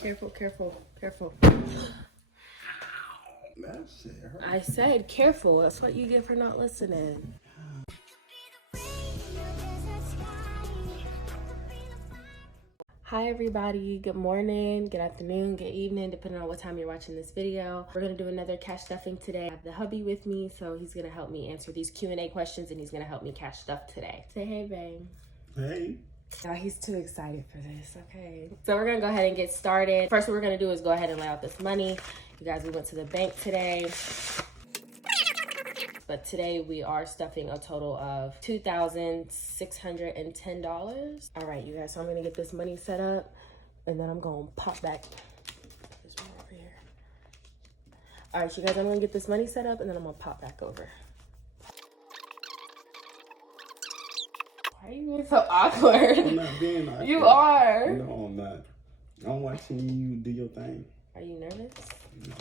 Careful, careful, careful. That shit hurt. I said careful. That's what you get for not listening. Hi everybody, good morning, good afternoon, good evening, depending on what time you're watching this video. We're gonna do another cash stuffing today. I have the hubby with me, so he's gonna help me answer these Q&A questions and he's gonna help me cash stuff today. Say hey, babe. Hey. Oh, he's too excited for this, okay. So we're gonna go ahead and get started. First what we're gonna do is go ahead and lay out this money. You guys, we went to the bank today. But today we are stuffing a total of $2,610. All right, you guys, so I'm gonna get this money set up and then I'm gonna pop back. There's one over here. All right, you guys, I'm gonna get this money set up and then I'm gonna pop back over. Why are you being so awkward? I'm not being awkward. You are. No, I'm not. I'm watching you do your thing. Are you nervous? No.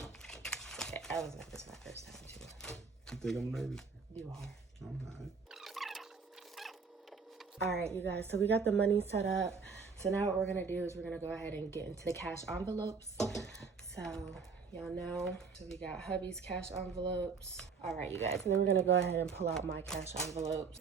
Okay, I was nervous my first time too. You think I'm nervous? You are. I'm not. All right, you guys, so we got the money set up. So now what we're gonna do is we're gonna go ahead and get into the cash envelopes. So y'all know, so we got hubby's cash envelopes. All right, you guys, and then we're gonna go ahead and pull out my cash envelopes.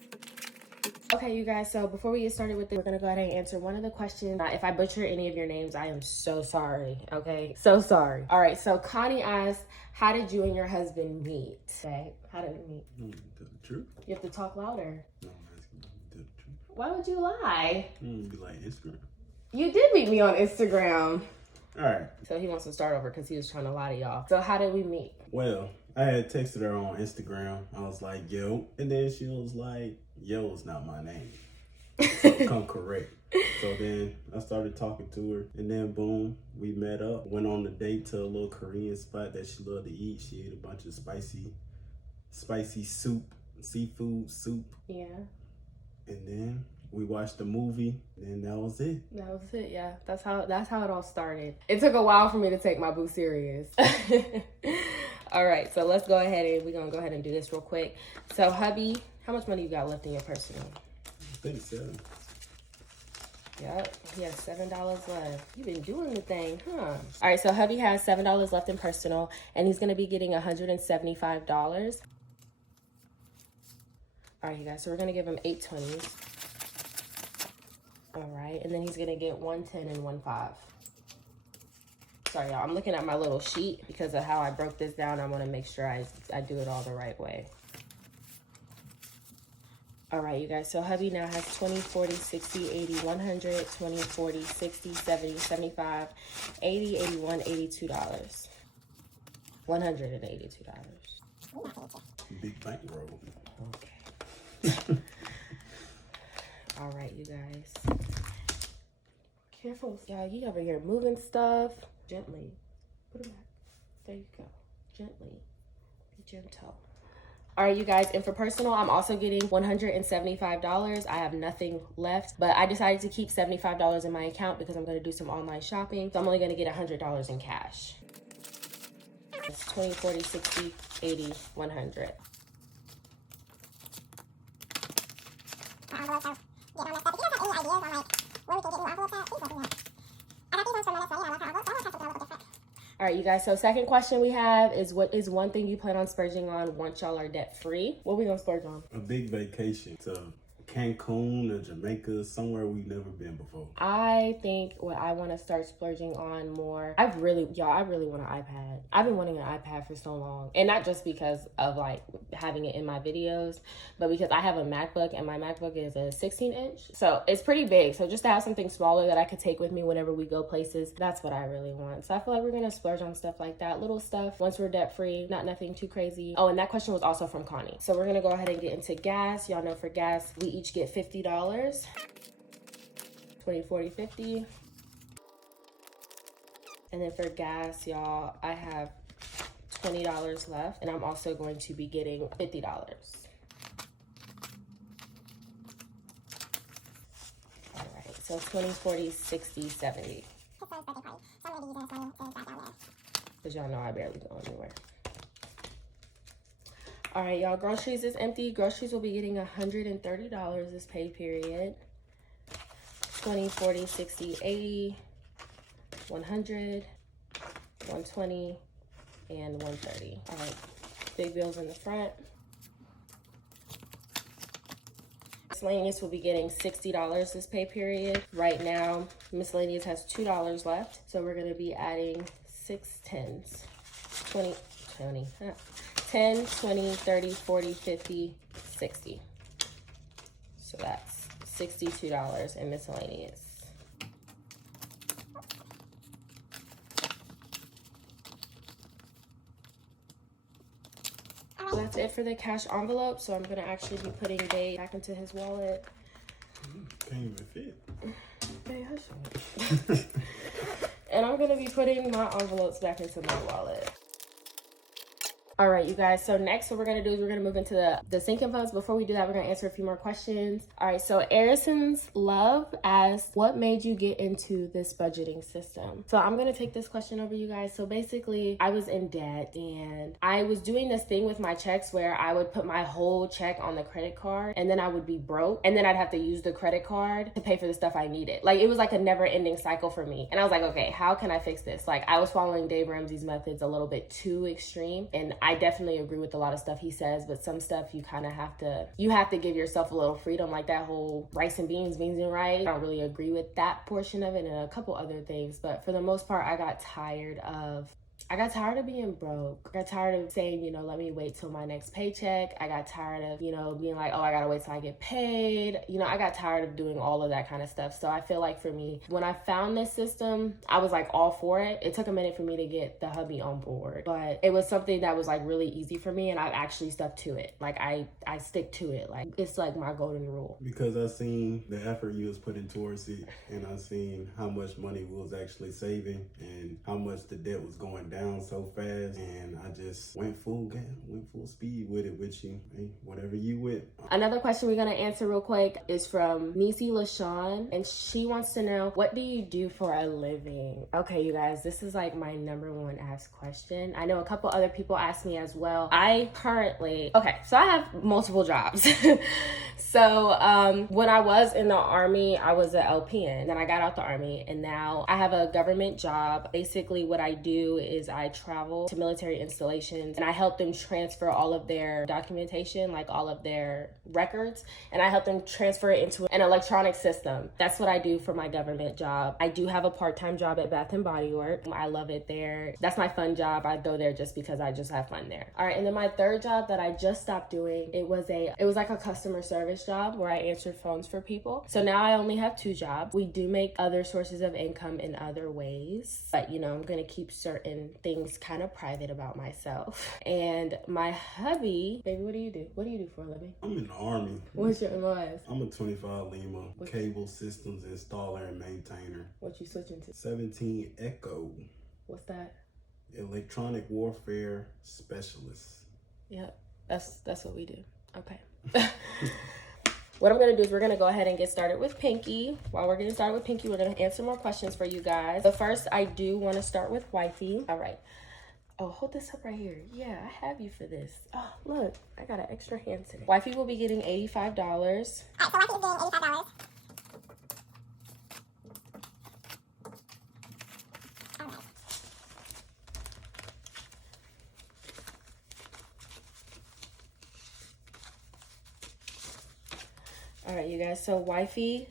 Okay, you guys, so before we get started with it, we're gonna go ahead and answer one of the questions. If I butcher any of your names, I am so sorry, okay? So sorry. All right, so Connie asked, how did you and your husband meet? Okay, how did we meet? No, tell the truth. You have to talk louder. No, I'm asking you to tell the truth. Why would you lie? Be like Instagram. You did meet me on Instagram. All right. So he wants to start over because he was trying to lie to y'all. So how did we meet? Well, I had texted her on Instagram. I was like, yo. And then she was like, yo is not my name. So come correct. So then I started talking to her. And then boom, we met up. Went on a date to a little Korean spot that she loved to eat. She ate a bunch of spicy soup, seafood soup. Yeah. And then we watched the movie, and that was it. That was it, yeah. That's how it all started. It took a while for me to take my boo serious. All right, so let's go ahead and we're gonna go ahead and do this real quick. So hubby, how much money you got left in your personal? I think so. Yep, he has $7 left. You've been doing the thing, huh? All right, so hubby has $7 left in personal, and he's gonna be getting $175. All right, you guys, so we're gonna give him 8 20s. All right, and then he's gonna get 110 and 15. Sorry, y'all, I'm looking at my little sheet because of how I broke this down. I wanna make sure I do it all the right way. All right, you guys, so hubby now has 20, 40, 60, 80, 100, 20, 40, 60, 70, 75, 80, 81, $82. $182. Big bankroll. Okay. All right, you guys. Careful, y'all. You over here moving stuff. Gently. Put it back. There you go. Gently. Be gentle. All right, you guys, and for personal, I'm also getting $175. I have nothing left, but I decided to keep $75 in my account because I'm gonna do some online shopping. So I'm only gonna get $100 in cash. It's 20, 40, 60, 80, 100. All right, you guys, so second question we have is, what is one thing you plan on splurging on once y'all are debt free? What are we gonna splurge on? A big vacation to Cancun or Jamaica, somewhere we've never been before. I think what I want to start splurging on more, I really want an iPad. I've been wanting an iPad for so long, and not just because of like having it in my videos, but because I have a MacBook and my MacBook is a 16-inch, so it's pretty big. So just to have something smaller that I could take with me whenever we go places, that's what I really want. So I feel like we're gonna splurge on stuff like that, little stuff once we're debt free, not nothing too crazy. Oh, and that question was also from Connie. So we're gonna go ahead and get into gas. Y'all know for gas we each get $50. 20, 40, 50. And then for gas, y'all, I have $20 left, and I'm also going to be getting $50. All right, so 20, 40, 60, 70. Because y'all know I barely go anywhere. All right, y'all, groceries is empty. Groceries will be getting $130 this pay period. 20, 40, 60, 80, 100, 120, and 130. All right, big bills in the front. Miscellaneous will be getting $60 this pay period. Right now, miscellaneous has $2 left. So we're gonna be adding 6 tens. 10, 20, 30, 40, 50, 60. So that's $62 in miscellaneous. That's it for the cash envelope. So I'm gonna actually be putting Babe back into his wallet. Can't even fit. Babe, hush. And I'm gonna be putting my envelopes back into my wallet. All right, you guys, so next what we're gonna do is we're gonna move into the sinking funds. Before we do that, we're gonna answer a few more questions. All right, so Arison's Love asked, what made you get into this budgeting system? So I'm gonna take this question over, you guys. So basically, I was in debt and I was doing this thing with my checks where I would put my whole check on the credit card and then I would be broke and then I'd have to use the credit card to pay for the stuff I needed. Like, it was like a never ending cycle for me. And I was like, okay, how can I fix this? Like, I was following Dave Ramsey's methods a little bit too extreme, and I definitely agree with a lot of stuff he says, but some stuff you kind of have to give yourself a little freedom, like that whole rice and beans and rice. I don't really agree with that portion of it and a couple other things, but for the most part, I got tired of being broke. I got tired of saying, you know, let me wait till my next paycheck. I got tired of, you know, being like, oh, I gotta wait till I get paid. You know, I got tired of doing all of that kind of stuff. So I feel like for me, when I found this system, I was like all for it. It took a minute for me to get the hubby on board, but it was something that was like really easy for me, and I've actually stuck to it. Like I stick to it. Like, it's like my golden rule. Because I seen the effort you was putting towards it, and I seen how much money we was actually saving and how much the debt was going down so fast, and I just went full speed with it with you. Hey, whatever you with. Another question we're gonna answer real quick is from Nisi LaShawn, and she wants to know, what do you do for a living? Okay, you guys, this is like my #1 asked question. I know a couple other people ask me as well. I have multiple jobs. So when I was in the Army, I was an LPN. Then I got out the Army, and now I have a government job. Basically, what I do is I travel to military installations and I help them transfer all of their documentation, like all of their records, and I help them transfer it into an electronic system. That's what I do for my government job. I do have a part-time job at Bath and Body Works. I love it there. That's my fun job. I go there just because I just have fun there. All right, and then my third job that I just stopped doing, it was like a customer service job where I answered phones for people. So now I only have 2 jobs. We do make other sources of income in other ways, but you know, I'm gonna keep certain things kind of private about myself. And my hubby, baby, what do you do? What do you do for a living? I'm in the Army. What's your MOS? I'm a 25 Lima cable systems installer and maintainer. What you switching to? 17 Echo. What's that? Electronic warfare specialist. Yep, that's what we do. Okay. What I'm going to do is we're going to go ahead and get started with Pinky. While we're getting started with Pinky, we're going to answer more questions for you guys. But first, I do want to start with Wifey. All right. Oh, hold this up right here. Yeah, I have you for this. Oh, look, I got an extra hand today. Wifey will be getting $85. All right, so Wifey is getting $85. All right, you guys, so Wifey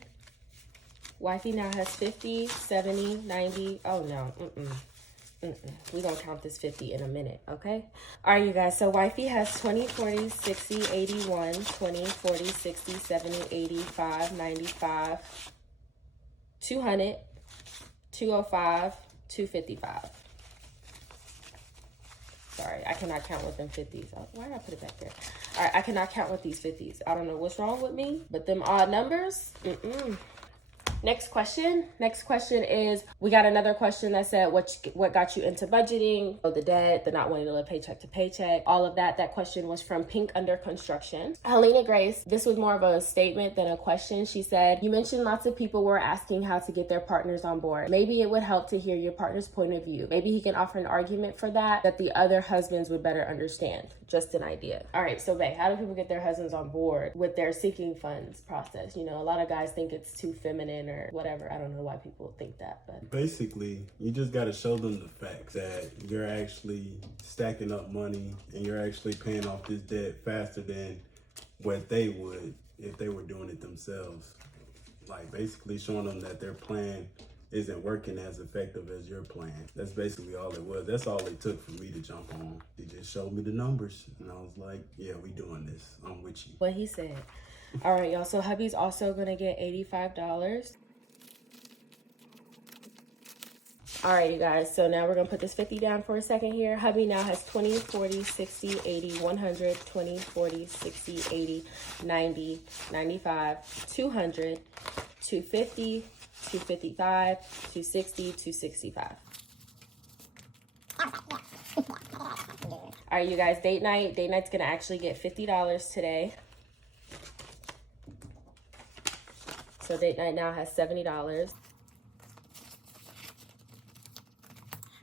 now has 50, 70, 90. Oh, no, we're going to count this 50 in a minute, okay? All right, you guys, so Wifey has 20, 40, 60, 81, 20, 40, 60, 70, 85, 95, 200, 205, 255. Sorry, I cannot count with them 50s. Oh, why did I put it back there? All right, I cannot count with these 50s. I don't know what's wrong with me, but them odd numbers, Next question is, we got another question that said, what got you into budgeting? So the debt, the not wanting to live paycheck to paycheck, all of that. That question was from Pink Under Construction. Helena Grace, this was more of a statement than a question. She said, you mentioned lots of people were asking how to get their partners on board. Maybe it would help to hear your partner's point of view. Maybe he can offer an argument for that the other husbands would better understand. Just an idea. All right, so babe, how do people get their husbands on board with their sinking funds process? You know, a lot of guys think it's too feminine lying or whatever. I don't know why people think that, but Basically, you just got to show them the facts that you're actually stacking up money and you're actually paying off this debt faster than what they would if they were doing it themselves. Like basically showing them that their plan isn't working as effective as your plan. That's basically all it was. That's all it took for me to jump on. He just showed me the numbers and I was like, yeah, we doing this. I'm with you. what he said. All right, y'all. So hubby's also going to get $85. All right, you guys. So now we're going to put this 50 down for a second here. Hubby now has 20, 40, 60, 80, 100, 20, 40, 60, 80, 90, 95, 200, 250, 255, 260, 265. All right, you guys, date night. Date night's gonna actually get $50 today. So date night now has $70.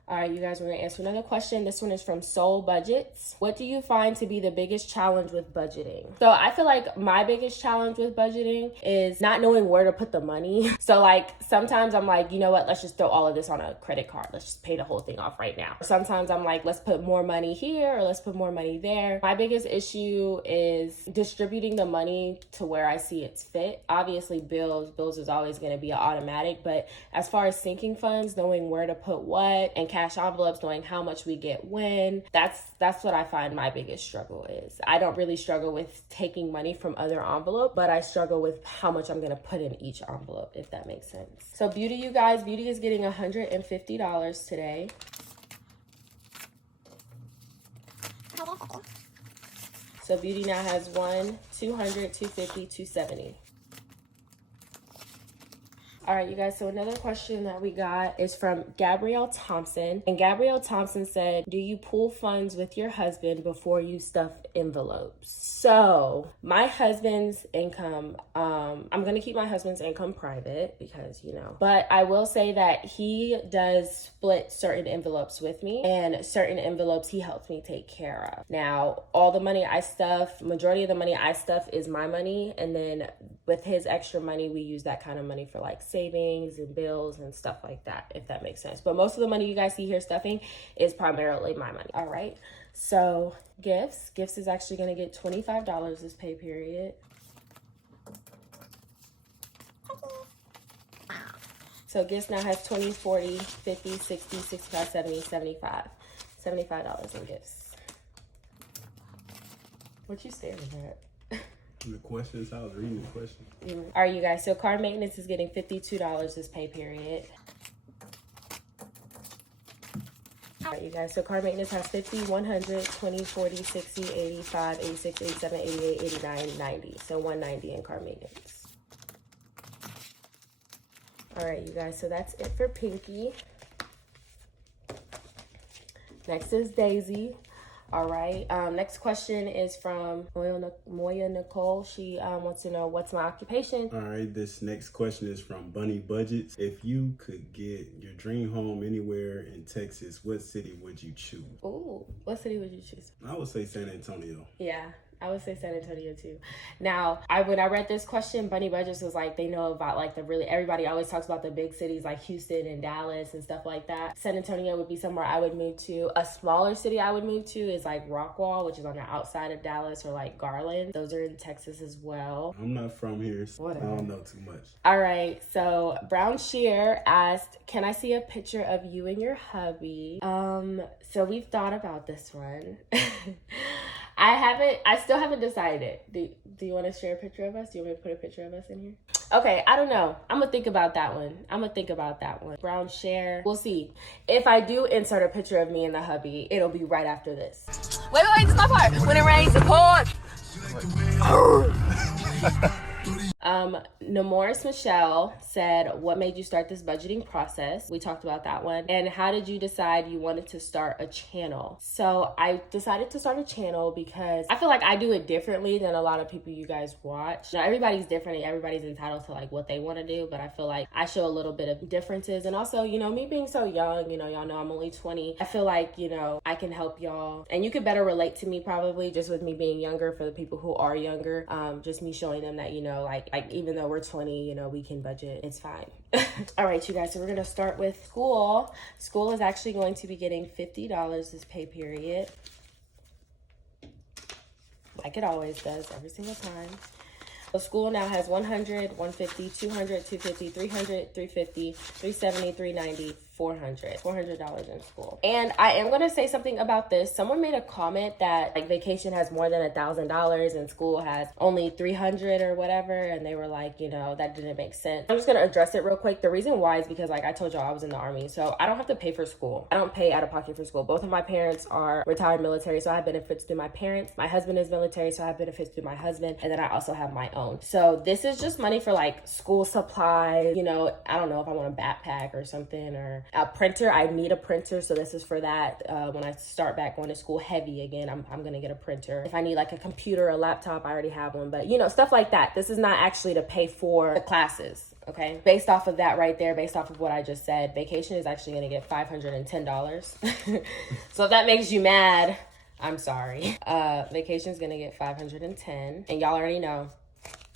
All right, you guys, we're gonna answer another question. This one is from Soul Budgets. What do you find to be the biggest challenge with budgeting? So I feel like my biggest challenge with budgeting is not knowing where to put the money. So like sometimes I'm like, you know what, let's just throw all of this on a credit card. Let's just pay the whole thing off right now. Sometimes I'm like, let's put more money here or let's put more money there. My biggest issue is distributing the money to where I see it's fit. Obviously bills is always gonna be an automatic, but as far as sinking funds, knowing where to put what, and cash envelopes, knowing how much we get when, that's what I find my biggest struggle is. I don't really struggle with taking money from other envelopes, but I struggle with how much I'm gonna put in each envelope, if that makes sense. So Beauty, you guys, Beauty is getting $150 today. So Beauty now has 1, 200, 250, 270. All right, you guys, so another question that we got is from Gabrielle Thompson. And Gabrielle Thompson said, do you pool funds with your husband before you stuff envelopes? So my husband's income, I'm going to keep my husband's income private because, you know, but I will say that he does split certain envelopes with me and certain envelopes he helps me take care of. Now, all the money I stuff, majority of the money I stuff is my money. And then with his extra money, we use that kind of money for like savings and bills and stuff like that, if that makes sense. But most of the money you guys see here stuffing is primarily my money. All right, so gifts is actually going to get $25 this pay period. So gifts now has 20, 40, 50, 60, 65, 70, 75. $75 in gifts. What you staring at? The questions, I was reading the question. All right, you guys, so car maintenance is getting $52 this pay period. All right, you guys, so car maintenance has 50, 100, 20, 40, 60, 85, 86, 87, 88, 89, 90. So 190 in car maintenance. All right, you guys, so that's it for Pinky. Next is Daisy. All right, next question is from Moya Nicole. She wants to know, what's my occupation? All right, this next question is from Bunny Budgets. If you could get your dream home anywhere in Texas, what city would you choose? Ooh, what city would you choose? I would say San Antonio. Yeah, I would say San Antonio too. Now, when I read this question, Bunny Budgets was like, they know about like everybody always talks about the big cities like Houston and Dallas and stuff like that. San Antonio would be somewhere I would move to. A smaller city I would move to is like Rockwall, which is on the outside of Dallas, or like Garland. Those are in Texas as well. I'm not from here, so Whatever. I don't know too much. All right, so Brown Shear asked, can I see a picture of you and your hubby? So we've thought about this one. I still haven't decided. Do you want to share a picture of us? Do you want me to put a picture of us in here? Okay, I don't know. I'm going to think about that one. Brown share. We'll see. If I do insert a picture of me and the hubby, it'll be right after this. Wait, this is my part. When it rains, it pours. Namoris Michelle said, what made you start this budgeting process? We talked about that one. And how did you decide you wanted to start a channel? So I decided to start a channel because I feel like I do it differently than a lot of people you guys watch. Now, everybody's different and everybody's entitled to like what they want to do, but I feel like I show a little bit of differences. And also, you know, me being so young, you know, y'all know I'm only 20. I feel like, you know, I can help y'all. And you could better relate to me probably just with me being younger for the people who are younger. Just me showing them that, you know, like Like, even though we're 20, you know, we can budget. It's fine. All right, you guys, so we're going to start with school. School is actually going to be getting $50 this pay period. Like it always does, every single time. So school now has 100, 150, 200, 250, 300, 350, 370, 390, $400 in school. And I am going to say something about this. Someone made a comment that like vacation has more than $1,000 and school has only 300 or whatever, and they were like, you know, that didn't make sense. I'm just going to address it real quick. The reason why is because, like I told y'all, I was in the Army, so I don't have to pay for school. I don't pay out of pocket for school. Both of my parents are retired military, so I have benefits through my parents. My husband is military, so I have benefits through my husband, and then I also have my own. So this is just money for like school supplies. You know, I don't know if I want a backpack or something, or a printer. I need a printer, so this is for that. When I start back going to school heavy again, I'm gonna get a printer. If I need like a computer or a laptop, I already have one, but you know, stuff like that. This is not actually to pay for the classes, okay? Based off of that right there, based off of what I just said, vacation is actually gonna get $510. So if that makes you mad, I'm sorry. Vacation is gonna get $510, and y'all already know.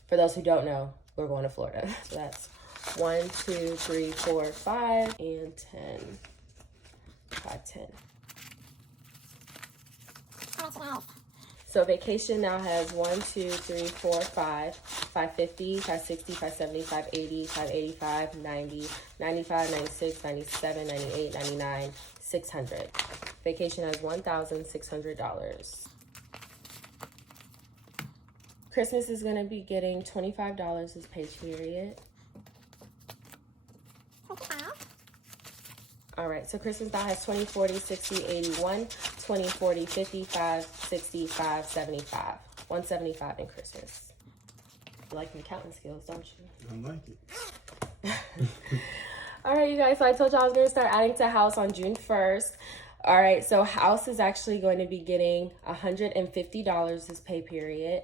For those who don't know, we're going to Florida. So that's 1, 2, 3, 4, 5, and 10. 5, 10. So vacation now has 1, 2, 3, 4, 5, 550, 560, 570, 580, 585, 90, 95, 96, 97, 98, 99, 600. Vacation has $1,600. Christmas is going to be getting $25 this pay period. All right, so Christmas now has 20, 40, 60, 81, 20, 40, 55, 65, 75. 175 in Christmas. You like my counting skills, don't you? I like it. All right, you guys, so I told y'all I was going to start adding to house on June 1st. All right, so house is actually going to be getting $150 this pay period.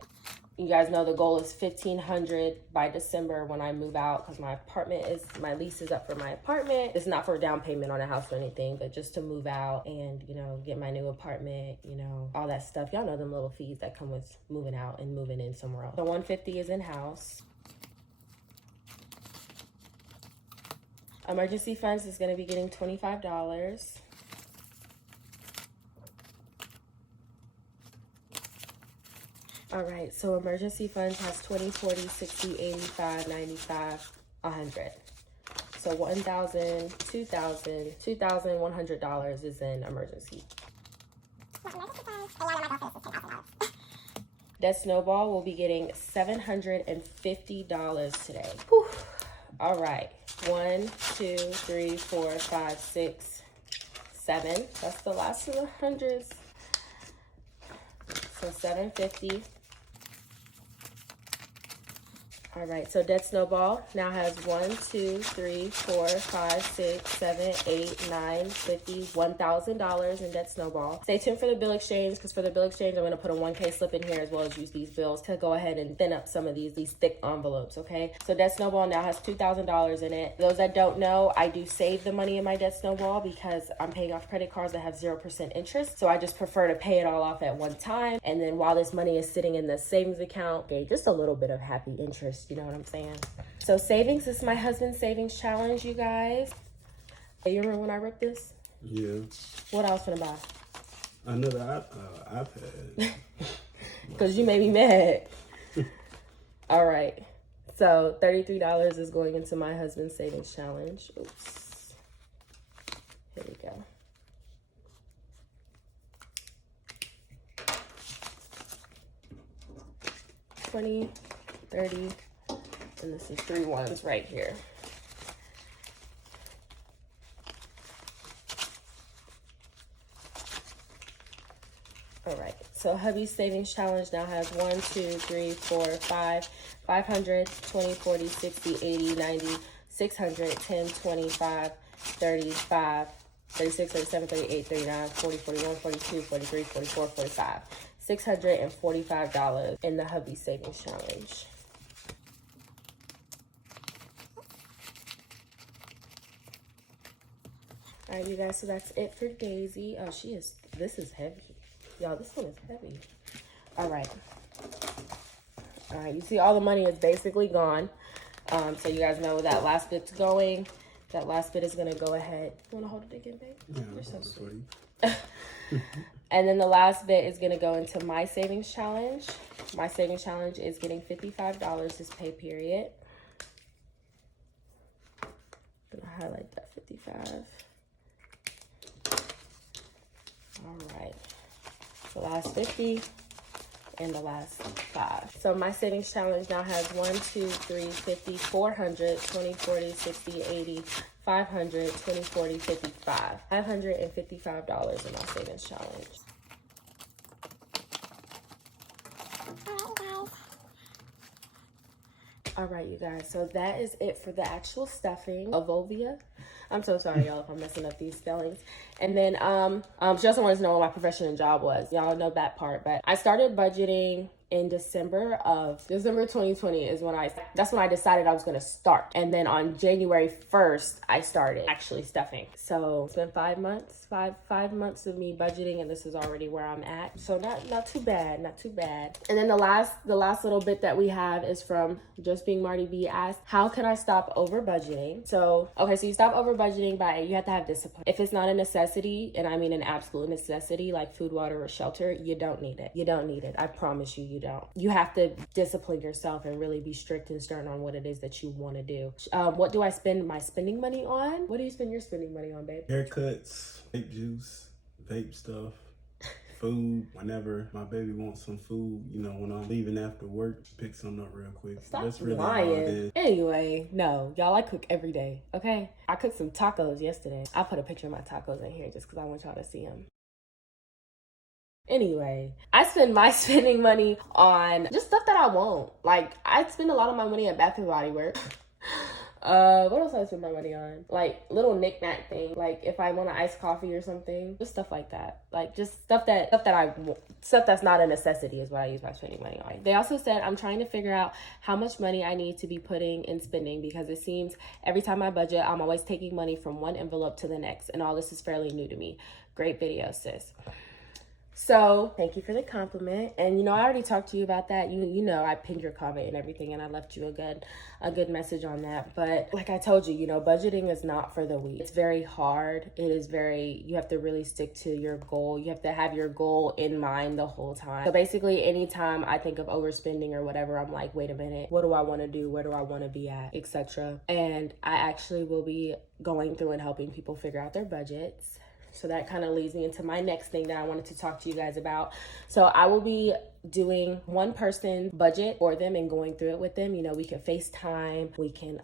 You guys know the goal is $1,500 by December when I move out, because my lease is up for my apartment. It's not for a down payment on a house or anything, but just to move out and, you know, get my new apartment, you know, all that stuff. Y'all know them little fees that come with moving out and moving in somewhere else. So $150 is in house. Emergency funds is going to be getting $25. All right, so emergency funds has 20, 40, 60, 85, 95, 100. So $1,000, $2,000, $2,100 is in emergency. That snowball will be getting $750 today. Whew. All right, 1, 2, 3, 4, 5, 6, 7. That's the last of the hundreds. So $750. All right, so debt snowball now has 1, 2, 3, 4, 5, 6, 7, 8, 9, 50, $1,000 in debt snowball. Stay tuned for the bill exchange, because for the bill exchange, I'm going to put a 1K slip in here as well as use these bills to go ahead and thin up some of these thick envelopes, okay? So debt snowball now has $2,000 in it. Those that don't know, I do save the money in my debt snowball because I'm paying off credit cards that have 0% interest. So I just prefer to pay it all off at one time. And then while this money is sitting in the savings account, okay, just a little bit of happy interest. You know what I'm saying? So savings, this is my husband's savings challenge, you guys. You remember when I ripped this? Yeah. What I was gonna buy? Another iPad. Because you made me mad. All right. So $33 is going into my husband's savings challenge. Oops. Here we go. $20, $30, and this is 3 ones right here. All right, so hubby's savings challenge now has 1, 2, 3, 4, 5, 500, 20, 40, 60, 80, 90, 600, 10, 25, 35, 36, 37, 38, 39, 40, 41, 42, 43, 44, 45. $645 in the hubby savings challenge. All right, you guys, so that's it for Daisy. Oh, this is heavy. Y'all, this one is heavy. All right. All right, you see all the money is basically gone. So you guys know where that last bit's going. That last bit is gonna go ahead. You wanna hold it again, babe? Yeah, You're so sweet. you. And then the last bit is gonna go into my savings challenge. My savings challenge is getting $55 this pay period. I'm gonna highlight that 55. All right, the last 50 and the last 5. So my savings challenge now has 1, 2, 3, 50, 400, 20, 40, 60, 80, 500, 20, 40, 55. $555 in my savings challenge. All right, you guys, so that is it for the actual stuffing of Volvia. I'm so sorry, y'all, if I'm messing up these spellings. And then she also wanted to know what my profession and job was. Y'all know that part, but I started budgeting in December 2020 is when that's when I decided I was gonna start. And then on January 1st, I started actually stuffing. So it's been 5 months, five months of me budgeting, and this is already where I'm at. So not too bad, not too bad. And then the last little bit that we have is from Just Being Marty B asked, how can I stop over budgeting? So, okay, so you stop over budgeting by, you have to have discipline. If it's not a necessity, and I mean an absolute necessity, like food, water, or shelter, you don't need it. You don't need it. I promise you, you don't. You have to discipline yourself and really be strict and stern on what it is that you want to do. What do I spend my spending money on? What do you spend your spending money on, babe? Haircuts, vape juice, vape stuff, food. Whenever my baby wants some food, you know, when I'm leaving after work, pick something up real quick. Stop That's really lying. all it is. Anyway, no, y'all, I cook every day, okay? I cooked some tacos yesterday. I put a picture of my tacos in here just because I want y'all to see them. Anyway, I spend my spending money on just stuff that I want. Like, I spend a lot of my money on Bath and Body Works. What else do I spend my money on? Like, little knick-knack thing. Like, if I want an iced coffee or something, just stuff like that. Like, just stuff that's not a necessity is what I use my spending money on. They also said I'm trying to figure out how much money I need to be putting in spending, because it seems every time I budget, I'm always taking money from one envelope to the next, and all this is fairly new to me. Great video, sis. So thank you for the compliment. And, you know, I already talked to you about that. You know, I pinned your comment and everything, and I left you a good message on that. But like I told you, you know, budgeting is not for the weak. It's very hard. It is you have to really stick to your goal. You have to have your goal in mind the whole time. So basically, anytime I think of overspending or whatever, I'm like, wait a minute, what do I want to do? Where do I want to be at, etc. And I actually will be going through and helping people figure out their budgets. So that kind of leads me into my next thing that I wanted to talk to you guys about. So I will be doing one person budget for them and going through it with them. You know, we can FaceTime, we can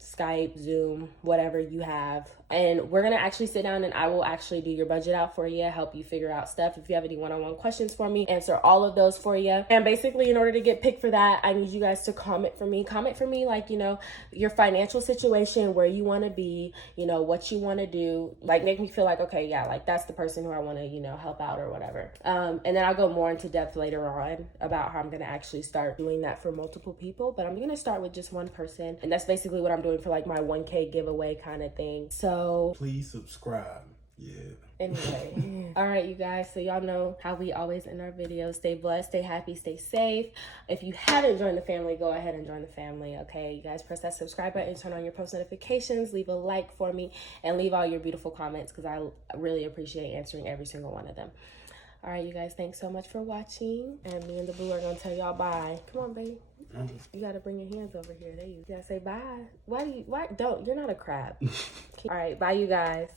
Skype, Zoom, whatever you have. And we're going to actually sit down and I will actually do your budget out for you, help you figure out stuff. If you have any one-on-one questions for me, answer all of those for you. And basically, in order to get picked for that, I need you guys to comment for me, like, you know, your financial situation, where you want to be, you know, what you want to do, like make me feel like, okay, yeah, like that's the person who I want to, you know, help out or whatever. And then I'll go more into depth later on about how I'm going to actually start doing that for multiple people. But I'm going to start with just one person. And that's basically what I'm doing for like my 1K giveaway kind of thing. So please subscribe. Yeah. Anyway, all right, you guys, so y'all know how we always end our videos. Stay blessed, stay happy, stay safe. If you haven't joined the family, go ahead and join the family, okay? You guys press that subscribe button, turn on your post notifications, leave a like for me, and leave all your beautiful comments, because I really appreciate answering every single one of them. All right, you guys, thanks so much for watching, and me and the boo are gonna tell y'all bye. Come on, baby. You gotta bring your hands over here. There you gotta say bye. Why don't? You're not a crab. All right, bye, you guys.